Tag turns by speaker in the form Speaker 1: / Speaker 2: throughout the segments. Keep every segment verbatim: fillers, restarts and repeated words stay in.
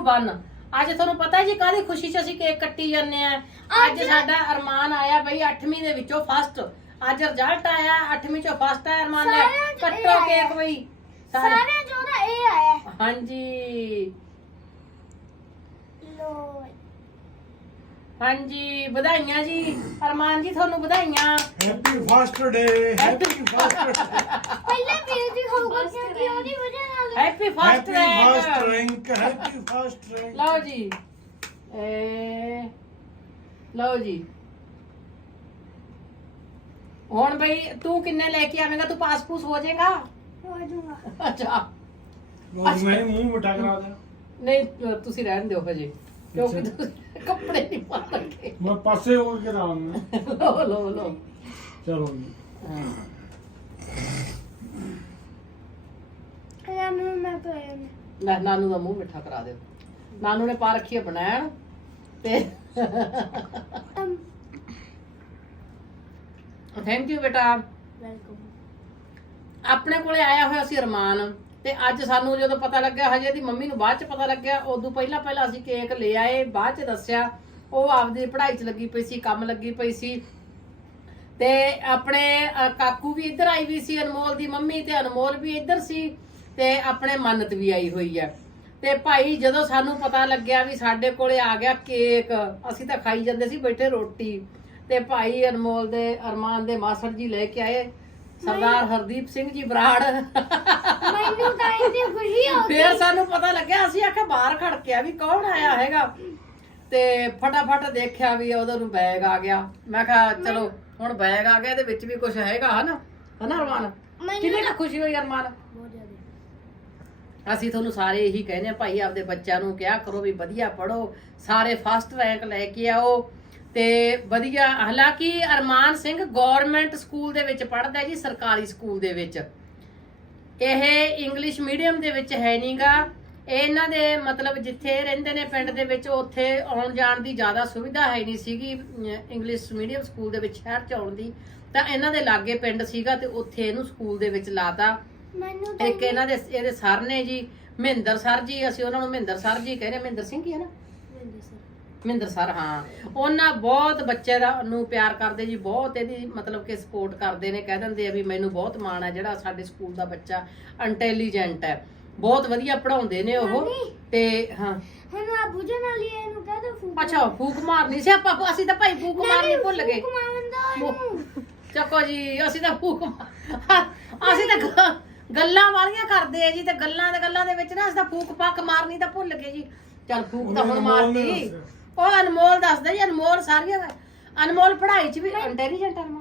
Speaker 1: One. ਅੱਜ ਤੁਹਾਨੂੰ ਪਤਾ ਜੀ ਕਾਹਦੀ ਖੁਸ਼ੀ 'ਚ ਅਸੀਂ ਕੇਕ ਕੱਟੀ ਜਾਂਦੇ ਆ। ਅੱਜ ਸਾਡਾ ਅਰਮਾਨ ਆਇਆ ਬਈ ਅੱਠਵੀਂ ਦੇ ਵਿੱਚੋਂ ਫਸਟ। ਅੱਜ ਰਿਜ਼ਲਟ ਆਇਆ ਅੱਠਵੀਂ ਚੋਂ ਫਸਟ ਆਇਆ ਅਰਮਾਨ ਨੇ। ਕੱਟੋ ਕੇਕ ਬਈ
Speaker 2: ਸਾਰੇ ਜੋ ਦਾ ਇਹ ਆਇਆ।
Speaker 1: ਹਾਂਜੀ
Speaker 2: ਲੋ
Speaker 1: ਹਾਂਜੀ ਵਧਾਈਆਂ ਜੀ ਅਰਮਾਨ ਜੀ, ਤੁਹਾਨੂੰ ਵਧਾਈਆਂ।
Speaker 3: Happy first day. Happy first
Speaker 2: ਪਹਿਲੇ ਵੀਰ ਜੀ ਹੋਊਗਾ ਕਿਉਂਕਿ ਉਹਦੀ ਵਜ੍ਹਾ ਨਾਲ
Speaker 1: happy first
Speaker 3: happy first rank. Happy first rank.
Speaker 1: ਲਓ ਜੀ ਏ ਲਓ ਜੀ ਹੁਣ ਬਈ ਤੂੰ ਕਿੰਨੇ ਲੈ ਕੇ ਆਵੇਂਗਾ? ਤੂੰ ਪਾਸ ਪੂਸ ਹੋ ਜਾਏਗਾ?
Speaker 2: ਹੋ ਜਾਊਗਾ।
Speaker 1: ਅੱਛਾ
Speaker 3: ਲੋਕ ਮੈਂ ਮੂੰਹ ਮੋਟਾ ਕਰਾ ਦਿਆਂ।
Speaker 1: ਨਹੀਂ ਤੁਸੀਂ ਰਹਿਣ ਦਿਓ ਹਜੇ ਕਿਉਂਕਿ ਤੁਸੀਂ ਕੱਪੜੇ ਨਹੀਂ ਪਾ ਲਗੇ।
Speaker 3: ਮੈਂ ਪਾਸੇ ਹੋ ਕੇ ਰਾਂ
Speaker 1: ਲੋ ਲੋ ਲੋ
Speaker 3: ਚਲੋ ਜੀ।
Speaker 2: ਨਾਨੂ ਮੈਂ ਪਏ
Speaker 1: ਲੈ ਨਾਨੂ ਦਾ ਮੂੰਹ ਮਿੱਠਾ ਕਰਾ ਦਿਓ। ਨਾਨੂ ਨੇ ਪਾ ਰੱਖੀ ਹੈ ਬਣਾਣ ਤੇ ਥੈਂਕ ਯੂ ਬੇਟਾ।
Speaker 2: ਵੈਲਕਮ।
Speaker 1: ਆਪਣੇ ਕੋਲੇ ਆਇਆ ਹੋਇਆ ਸੀ ਅਰਮਾਨ ਤੇ ਅੱਜ ਸਾਨੂੰ ਜਦੋਂ ਪਤਾ ਲੱਗਿਆ, ਹਜੇ ਇਹਦੀ ਮੰਮੀ ਨੂੰ ਬਾਅਦ ਚ ਪਤਾ ਲੱਗਿਆ, ਉਦੋਂ ਪਹਿਲਾਂ ਪਹਿਲਾਂ ਅਸੀਂ ਕੇਕ ਲੈ ਆਏ, ਬਾਅਦ ਚ ਦੱਸਿਆ ਉਹ ਆਪਦੀ ਪੜ੍ਹਾਈ ਚ ਲੱਗੀ ਪਈ ਸੀ, ਕੰਮ ਲੱਗੀ ਪਈ ਸੀ। ਤੇ ਆਪਣੇ ਅ, ਕਾਕੂ ਵੀ ਇੱਧਰ ਆਈ ਵੀ ਸੀ, ਅਨਮੋਲ ਦੀ ਮੰਮੀ, ਤੇ ਅਨਮੋਲ ਵੀ ਇੱਧਰ ਸੀ, ਤੇ ਆਪਣੇ ਮੰਨਤ ਵੀ ਆਈ ਹੋਈ ਹੈ। ਤੇ ਭਾਈ ਜਦੋਂ ਸਾਨੂੰ ਪਤਾ ਲੱਗਿਆ ਵੀ ਸਾਡੇ ਕੋਲੇ ਆ ਗਿਆ ਕੇਕ, ਅਸੀਂ ਤਾਂ ਖਾਈ ਜਾਂਦੇ ਸੀ ਬੈਠੇ ਰੋਟੀ, ਤੇ ਭਾਈ ਅਨਮੋਲ ਦੇ ਅਰਮਾਨ ਦੇ ਮਾਸੜ ਜੀ ਲੈ ਕੇ ਆਏ ਸਰਦਾਰ ਹਰਦੀਪ ਸਿੰਘ ਜੀ ਬਰਾੜ।
Speaker 2: ਮੈਨੂੰ ਤਾਂ ਇੰਨੀ ਖੁਸ਼ੀ ਹੋ ਗਈ।
Speaker 1: ਫੇਰ ਸਾਨੂੰ ਪਤਾ ਲੱਗਿਆ, ਅਸੀਂ ਆਖਿਆ ਬਾਹਰ ਖੜਕਿਆ ਵੀ ਕੌਣ ਆਇਆ ਹੈਗਾ, ਤੇ ਫਟਾਫਟ ਦੇਖਿਆ ਵੀ ਉਹਦੇ ਨੂੰ ਬੈਗ ਆ ਗਿਆ। ਮੈਂ ਕਿਹਾ ਚਲੋ ਹੁਣ ਬੈਗ ਆ ਗਿਆ, ਇਹਦੇ ਵਿੱਚ ਵੀ ਕੁਝ ਹੈਗਾ ਹਨਾ ਹਨਾ ਅਰਮਾਨ? ਕਿੰਨੀ ਕੁ ਖੁਸ਼ੀ ਹੋਈ ਅਰਮਾਨ?
Speaker 2: ਬਹੁਤ ਜ਼ਿਆਦਾ।
Speaker 1: ਅਸੀਂ ਤੁਹਾਨੂੰ ਸਾਰੇ ਇਹੀ ਕਹਿੰਦੇ ਆ ਭਾਈ, ਆਪਦੇ ਬੱਚਿਆਂ ਨੂੰ ਕਿਹਾ ਕਰੋ ਵੀ ਵਧੀਆ ਪੜੋ, ਸਾਰੇ ਫਸਟ ਰੈਂਕ ਲੈ ਕੇ ਆਓ ਤੇ ਵਧੀਆ। ਹਾਲਾਂਕਿ ਅਰਮਾਨ ਸਿੰਘ ਗਵਰਨਮੈਂਟ ਸਕੂਲ ਦੇ ਵਿੱਚ ਪੜ੍ਹਦਾ ਜੀ, ਸਰਕਾਰੀ ਸਕੂਲ ਦੇ ਵਿੱਚ। ਇਹ ਇੰਗਲਿਸ਼ ਮੀਡੀਅਮ ਦੇ ਵਿੱਚ ਹੈ ਨਹੀਂਗਾ। ਇਹਨਾਂ ਦੇ ਮਤਲਬ ਜਿੱਥੇ ਰਹਿੰਦੇ ਨੇ ਪਿੰਡ ਦੇ ਵਿੱਚ, ਉੱਥੇ ਆਉਣ ਜਾਣ ਦੀ ਜ਼ਿਆਦਾ ਸੁਵਿਧਾ ਹੈ ਨਹੀਂ ਸੀਗੀ ਇੰਗਲਿਸ਼ ਮੀਡੀਅਮ ਸਕੂਲ ਦੇ ਵਿੱਚ ਸ਼ਹਿਰ ਚ ਆਉਣ ਦੀ, ਤਾਂ ਇਹਨਾਂ ਦੇ ਲਾਗੇ ਪਿੰਡ ਸੀਗਾ ਤੇ ਉੱਥੇ ਇਹਨੂੰ ਸਕੂਲ ਦੇ ਵਿੱਚ ਲਾਤਾ।
Speaker 2: ਮੈਨੂੰ ਤਾਂ
Speaker 1: ਇੱਕ ਇਹਨਾਂ ਦੇ ਇਹਦੇ ਸਰ ਨੇ ਜੀ ਮਹਿੰਦਰ ਸਰ ਜੀ, ਅਸੀਂ ਉਹਨਾਂ ਨੂੰ ਮਹਿੰਦਰ ਸਰ ਜੀ ਕਹਿੰਦੇ, ਮਹਿੰਦਰ ਸਿੰਘ ਹੀ ਹੈ ਨਾ, ਮਹਿੰਦਰ ਸਰ। ਹਾਂ, ਉਹਨਾਂ ਬਹੁਤ ਬੱਚੇ ਦਾ ਨੂੰ ਪਿਆਰ ਕਰਦੇ ਜੀ, ਬਹੁਤ ਇਹਦੀ ਮਤਲਬ ਕਿ ਸਪੋਰਟ ਕਰਦੇ ਨੇ, ਕਹਿ ਦਿੰਦੇ ਆ ਵੀ ਮੈਨੂੰ ਬਹੁਤ ਮਾਣ ਹੈ ਜਿਹੜਾ ਸਾਡੇ ਸਕੂਲ ਦਾ ਬੱਚਾ ਇੰਟੈਲੀਜੈਂਟ ਹੈ, ਬਹੁਤ ਵਧੀਆ ਪੜਾਉਂਦੇ ਨੇ ਉਹ। ਤੇ ਹਾਂ
Speaker 2: ਹੁਣ ਆ ਬੁਝਣ ਵਾਲੀ ਹੈ, ਇਹਨੂੰ ਕਹਿ ਦੋ ਫੂਕ।
Speaker 1: ਅੱਛਾ ਫੂਕ ਮਾਰਨੀ ਸੀ ਆਪਾਂ, ਅਸੀਂ ਤਾਂ ਭਾਈ ਫੂਕ ਮਾਰਨੀ ਭੁੱਲ ਗਏ।
Speaker 2: ਫੂਕ ਮਾਰਨ ਦਾ ਇਹਨੂੰ।
Speaker 1: ਚੱਕੋ ਜੀ, ਅਸੀਂ ਤਾਂ ਫੂਕ ਅਸੀਂ ਤਾਂ ਗ- ਗੱਲਾਂ ਵਾਲੀਆਂ ਕਰਦੇ ਆ ਜੀ, ਤੇ ਗੱਲਾਂ ਦੇ ਗੱਲਾਂ ਦੇ ਵਿੱਚ ਨਾ ਅਸੀਂ ਤਾਂ ਫੂਕ ਪੱਕ ਮਾਰਨੀ ਤਾਂ ਭੁੱਲ ਗਏ ਜੀ। ਚੱਲ ਫੂਕ ਤਾਂ ਹੁਣ ਮਾਰਤੀ। ਉਹ ਅਨਮੋਲ ਦੱਸਦਾ ਜੀ, ਅਨਮੋਲ ਸਾਰੀਆਂ ਅਨਮੋਲ ਪੜ੍ਹਾਈ ਚ ਵੀ ਇੰਟੈਲੀਜੈਂਟ ਅਨਮੋਲ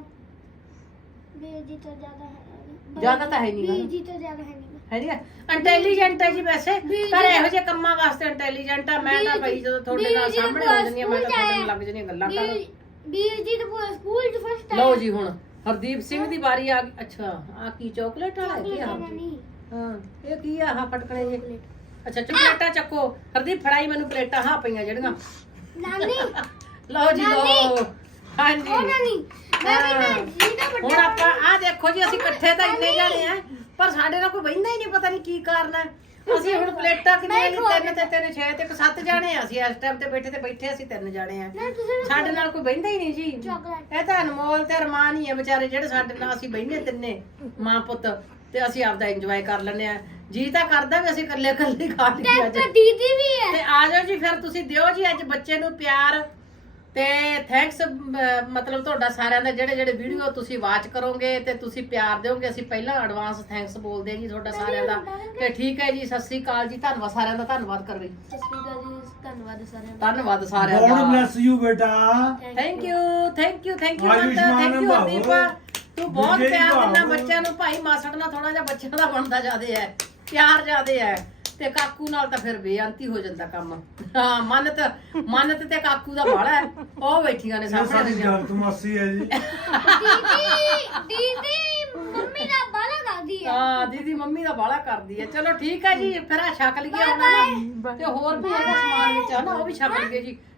Speaker 2: ਵੀਰ ਜੀ ਤੋਂ ਜ਼ਿਆਦਾ ਹੈ।
Speaker 1: ਜ਼ਿਆਦਾ ਤਾਂ ਹੈ ਨੀ ਗਾ।
Speaker 2: ਵੀਰ ਜੀ ਤੋਂ ਜ਼ਿਆਦਾ ਹੈ ਨਹੀਂ।
Speaker 1: ਹੈ ਜੀ ਇੰਟੈਲੀਜੈਂਟ ਹੈ ਜੀ ਵੈਸੇ, ਪਰ ਇਹੋ ਜਿਹੇ ਕੰਮਾਂ ਵਾਸਤੇ ਇੰਟੈਲੀਜੈਂਟ ਆ। ਮੈਂ ਤਾਂ ਭਾਈ ਜਦੋਂ ਤੁਹਾਡੇ ਨਾਲ ਸਾਹਮਣੇ ਹੋ ਜਾਂਦੀ ਆ, ਮੈਂ ਤਾਂ ਤੁਹਾਡੇ ਨਾਲ ਲੱਗ ਜਾਂਦੀ ਗੱਲਾਂ ਕਰਨ।
Speaker 2: ਵੀਰ ਜੀ ਤਾਂ ਪੂਰਾ ਸਕੂਲ ਚ ਫਸਟ ਆਇਆ।
Speaker 1: ਲਓ ਜੀ ਹੁਣ ਹਰਦੀਪ ਸਿੰਘ ਦੀ ਵਾਰੀ ਆ ਗਈ। ਅੱਛਾ ਆ ਕੀ ਚਾਕਲੇਟ ਵਾਲਾ ਹੈ ਕੀ ਆ?
Speaker 2: ਨਹੀਂ
Speaker 1: ਹਾਂ ਇਹ ਕੀ ਆ ਆਹ ਫਟਕਣੇ ਜੇ? ਅੱਛਾ ਚਪਲੇਟਾਂ ਚੱਕੋ ਹਰਦੀਪ, ਫੜਾਈ ਮੈਨੂੰ ਪਲੇਟਾਂ ਹਾਂ ਪਈਆਂ ਜਿਹੜੀਆਂ।
Speaker 2: ਨਾਨੀ
Speaker 1: ਲਓ ਜੀ ਲਓ। ਹਾਂਜੀ
Speaker 2: ਉਹ ਨਾਨੀ ਮੈਂ ਵੀ ਨਾ ਜੀ ਦਾ
Speaker 1: ਹੁਣ
Speaker 2: ਵੱਡਾ
Speaker 1: ਆਪਾਂ ਆਹ ਦੇਖੋ ਜੀ, ਅਸੀਂ ਇਕੱਠੇ ਤਾਂ ਇੰਨੇ ਜਾਣੇ ਆ, ਪਰ ਸਾਡੇ ਨਾਲ ਕੋਈ ਬਹਿੰਦਾ ਹੀ ਨਹੀਂ, ਪਤਾ ਨਹੀਂ ਕੀ ਕਾਰਨ ਹੈ। ਅਸੀਂ ਹੁਣ ਪਲੇਟਾਂ ਕਿੰਨੀਆਂ ਨੇ? ਤਿੰਨ ਤੇ ਤਿੰਨ ਛੇ ਤੇ ਸੱਤ ਜਾਣੇ ਆ ਅਸੀਂ ਇਸ ਟਾਈਮ ਤੇ ਬੈਠੇ, ਤੇ ਬੈਠੇ ਅਸੀਂ ਤਿੰਨ ਜਾਣੇ ਆ।
Speaker 2: ਨਾ ਤੁਸੀਂ
Speaker 1: ਸਾਡੇ ਨਾਲ ਕੋਈ ਬਹਿੰਦਾ ਹੀ ਨਹੀਂ ਜੀ।
Speaker 2: ਚਾਕਲੇਟ
Speaker 1: ਇਹ ਤਾਂ ਅਨਮੋਲ ਤੇ ਅਰਮਾਨ ਹੀ ਆ ਵਿਚਾਰੇ ਜਿਹੜੇ ਸਾਡੇ ਨਾਲ ਅਸੀਂ ਬਹਿੰਦੇ ਤਿੰਨੇ ਮਾਂ ਪੁੱਤ, ਤੇ ਅਸੀਂ ਆਪਦਾ ਇੰਜੋਏ ਕਰ ਲੈਂਦੇ ਆ। ਜੀ ਤਾਂ ਕਰਦਾ ਵੀ ਅਸੀਂ ਇਕੱਲੇ ਇਕੱਲੇ ਖਾ ਲਈਏ ਅੱਜ।
Speaker 2: ਤੇ ਦੀਦੀ ਵੀ ਹੈ।
Speaker 1: ਤੇ ਆ ਜਾਓ ਜੀ ਫਿਰ, ਤੁਸੀਂ ਦਿਓ ਜੀ ਅੱਜ ਬੱਚੇ ਨੂੰ ਪਿਆਰ ਤੇ ਥੈਂਕਸ, ਮਤਲਬ ਤੁਹਾਡਾ ਸਾਰਿਆਂ ਦਾ ਜਿਹੜੇ ਜਿਹੜੇ ਵੀਡੀਓ ਤੁਸੀਂ ਵਾਚ ਕਰੋਗੇ ਤੇ ਤੁਸੀਂ ਪਿਆਰ ਦਿਓਗੇ, ਅਸੀਂ ਪਹਿਲਾਂ ਐਡਵਾਂਸ ਥੈਂਕਸ ਬੋਲਦੇ ਹਾਂ ਜੀ ਤੁਹਾਡਾ ਸਾਰਿਆਂ ਦਾ। ਤੇ ਠੀਕ ਹੈ ਜੀ, ਸਤਿ ਸ੍ਰੀ ਅਕਾਲ ਜੀ, ਧੰਨਵਾਦ ਸਾਰਿਆਂ ਦਾ। ਧੰਨਵਾਦ ਕਰਵੇ,
Speaker 2: ਸਤਿ ਸ਼੍ਰੀ ਅਕਾਲ ਜੀ, ਧੰਨਵਾਦ ਸਾਰਿਆਂ ਦਾ।
Speaker 1: ਧੰਨਵਾਦ ਸਾਰਿਆਂ
Speaker 3: ਗੋਡ
Speaker 1: ਦਾ।
Speaker 3: ਬlesਸ ਯੂ ਬੇਟਾ।
Speaker 1: Thank you thank you thank you
Speaker 3: ਆਯੁਸ਼ਮਾਨ
Speaker 1: ਥੈਂਕ ਯੂ
Speaker 3: ਭਵ।
Speaker 1: ਹਰਦੀਪ, ਤੂੰ ਬਹੁਤ
Speaker 3: ਵਿਜੇ
Speaker 1: ਪਿਆਰ ਦਿੰਦਾ
Speaker 3: ਭਵ।
Speaker 1: ਬੱਚਿਆਂ ਨੂੰ। ਭਾਈ ਮਾਸੜ ਨਾਲ ਥੋੜਾ ਜਿਹਾ ਬੱਚਿਆਂ ਦਾ ਬਣਦਾ ਜ਼ਿਆਦੇ ਹੈ, ਪਿਆਰ ਜ਼ਿਆਦੇ ਹੈ, ਤੇ ਕਾਕੂ ਨਾਲ ਤਾਂ ਫਿਰ ਬੇਅੰਤੀ ਹੋ ਜਾਂਦਾ ਕੰਮ। ਹਾਂ ਮੰਨਤ ਮੰਨਤ ਤੇ ਕਾਕੂ ਦਾ ਬਾਲਾ ਹੈ, ਉਹ ਬੈਠੀਆਂ ਨੇ ਸਾਹਮਣੇ
Speaker 3: ਸਾਡੀ
Speaker 1: ਦੀਆਂ।
Speaker 3: ਜਗਤ ਮਾਸੀ ਹੈ ਜੀ।
Speaker 2: ਦੀਦੀ ਦੀਦੀ ਮੰਮੀ ਦਾ ਬਾਲਾ ਕਰਦੀ ਹੈ।
Speaker 1: ਹਾਂ ਦੀਦੀ ਮੰਮੀ ਦਾ ਬਾਲਾ ਕਰਦੀ ਹੈ। ਚਲੋ ਠੀਕ ਹੈ ਜੀ, ਫਿਰ ਆ ਛਕ ਲਈਏ ਹੁਣ ਨਾ, ਤੇ ਹੋਰ ਵੀ ਇਹਦਾ ਸਮਾਨ ਵਿੱਚ ਹੈ ਨਾ, ਉਹ ਵੀ ਛਕ ਲਈਏ ਜੀ।